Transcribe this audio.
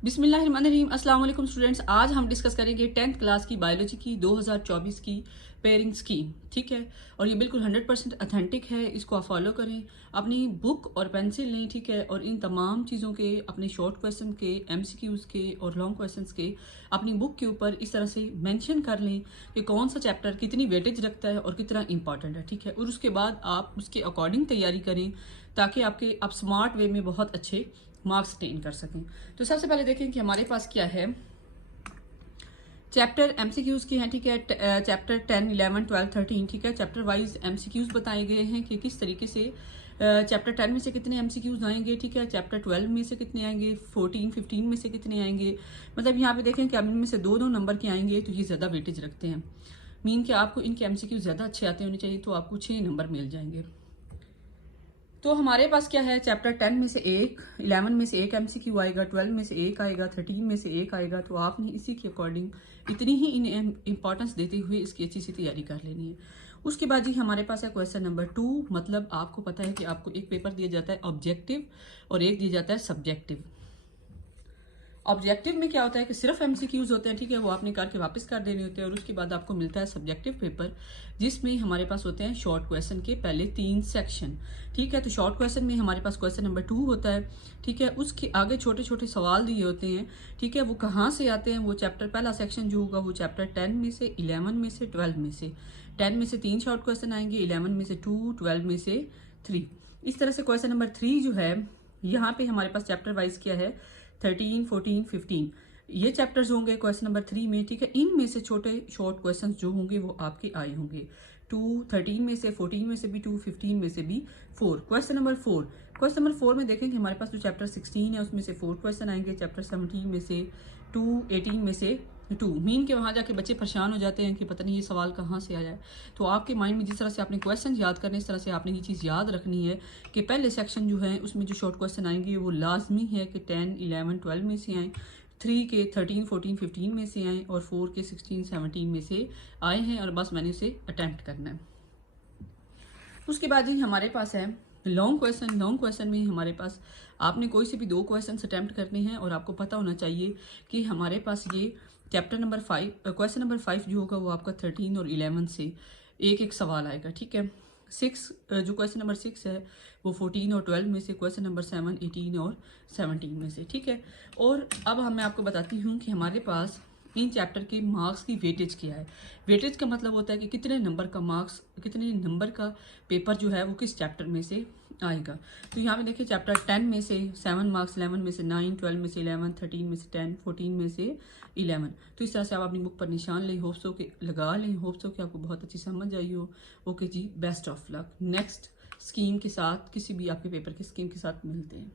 बिस्मिल्लाहिर्रहमानिर्रहीम। अस्सलाम वालेकुम स्टूडेंट्स, आज हम डिस्कस करेंगे 10th क्लास की बायोलॉजी की 2024 की पेयरिंग स्कीम। ठीक है, और ये बिल्कुल 100% अथेंटिक है। इसको आप फॉलो करें, अपनी बुक और पेंसिल लें। ठीक है, और इन तमाम चीज़ों के, अपने शॉर्ट क्वेश्चन के, एमसीक्यूज के और लॉन्ग क्वेश्चंस के अपनी बुक के ऊपर इस तरह से मेंशन कर लें कि कौन सा चैप्टर कितनी वेटेज रखता है और कितना इंपॉर्टेंट है। ठीक है, और उसके बाद आप उसके अकॉर्डिंग तैयारी करें ताकि आप स्मार्ट वे में बहुत अच्छे मार्क्स टेन कर सकें। तो सबसे पहले देखें कि हमारे पास क्या है। चैप्टर एमसीक्यूज की हैं। ठीक है, चैप्टर 10, 11, 12, 13। ठीक है, चैप्टर वाइज एमसीक्यूज बताए गए हैं कि किस तरीके से चैप्टर 10 में से कितने एमसीक्यूज आएंगे। ठीक है, चैप्टर 12 में से कितने आएंगे, 14, 15 में से कितने आएंगे। मतलब यहाँ पे देखें कि अब इनमें से दो दो नंबर के आएंगे तो ये ज़्यादा वेटेज रखते हैं। मीन कि आपको इनके एमसीक्यूज ज़्यादा अच्छे आते होने चाहिए, तो आपको 6 नंबर मिल जाएंगे। तो हमारे पास क्या है, चैप्टर 10 में से एक, 11 में से एक एमसीक्यू आएगा, 12 में से एक आएगा, 13 में से एक आएगा। तो आपने इसी के अकॉर्डिंग इतनी ही इन इंपॉर्टेंस देते हुए इसकी अच्छी सी तैयारी कर लेनी है। उसके बाद जी हमारे पास है क्वेश्चन नंबर 2। मतलब आपको पता है कि आपको एक पेपर दिया जाता है ऑब्जेक्टिव और एक दिया जाता है सब्जेक्टिव। ऑब्जेक्टिव में क्या होता है कि सिर्फ एमसीक्यूज होते हैं। ठीक है, वो आपने करके वापस कर देने होते हैं। और उसके बाद आपको मिलता है सब्जेक्टिव पेपर, जिसमें हमारे पास होते हैं शॉर्ट क्वेश्चन के पहले 3 सेक्शन। ठीक है, तो शॉर्ट क्वेश्चन में हमारे पास क्वेश्चन नंबर 2 होता है। ठीक है, उसके आगे छोटे छोटे सवाल दिए होते हैं। ठीक है, वो कहाँ से आते हैं, वो चैप्टर पहला सेक्शन जो होगा वो चैप्टर 10 में से, 11 में से, 12 में से। 10 में से 3 शॉर्ट क्वेश्चन आएंगे, 11 में से 2, 12 में से 3। इस तरह से क्वेश्चन नंबर 3 जो है, यहाँ पे हमारे पास चैप्टर वाइज क्या है, 13, 14, 15 ये चैप्टर्स होंगे क्वेश्चन नंबर 3 में। ठीक है, इनमें से छोटे शॉर्ट क्वेश्चंस जो होंगे वो आपके आए होंगे। 13 में से, 14 में से भी 2, 15 में से भी 4। क्वेश्चन नंबर 4 में देखेंगे हमारे पास जो चैप्टर 16 है उसमें से 4 क्वेश्चन आएंगे। चैप्टर 17 में से 2, 18 में से 2। मीन के वहाँ जाके बच्चे परेशान हो जाते हैं कि पता नहीं ये सवाल कहाँ से आया है। तो आपके माइंड में जिस तरह से आपने क्वेश्चन याद करने, इस तरह से आपने ये चीज़ याद रखनी है कि पहले सेक्शन जो है उसमें जो शॉर्ट क्वेश्चन आएंगे वो लाजमी है कि 10, 11, 12 में से आए, 3 के 13, 14, 15 में से आए और 4 के 16, 17 में से आए हैं। और बस मैंने उसे अटैम्प्ट करना है। उसके बाद ही हमारे पास है लॉन्ग क्वेश्चन में हमारे पास आपने कोई से भी 2 क्वेश्चन अटैम्प्ट करने हैं। और आपको पता होना चाहिए कि हमारे पास ये चैप्टर नंबर 5, क्वेश्चन नंबर 5 जो होगा वो आपका 13 और 11 से एक एक सवाल आएगा। ठीक है, 6 जो क्वेश्चन नंबर 6 है वो 14 और 12 में से, क्वेश्चन नंबर 7, 18 और 17 में से। ठीक है, और अब मैं आपको बताती हूँ कि हमारे पास इन चैप्टर के मार्क्स की वेटेज क्या है। वेटेज का मतलब होता है कि कितने नंबर का मार्क्स, कितने नंबर का पेपर जो है वो किस चैप्टर में से आएगा। तो यहाँ पे देखिए चैप्टर 10 में से 7 मार्क्स, 11 में से 9, 12 में से 11, 13 में से 10, 14 में से 11। तो इस तरह से आप अपनी बुक पर निशान लें, होप्स हो के लगा लें, होप्स हो कि आपको बहुत अच्छी समझ आई हो। Okay ji, best of luck. Next scheme के साथ, किसी भी आपके पेपर की स्कीम के साथ मिलते हैं।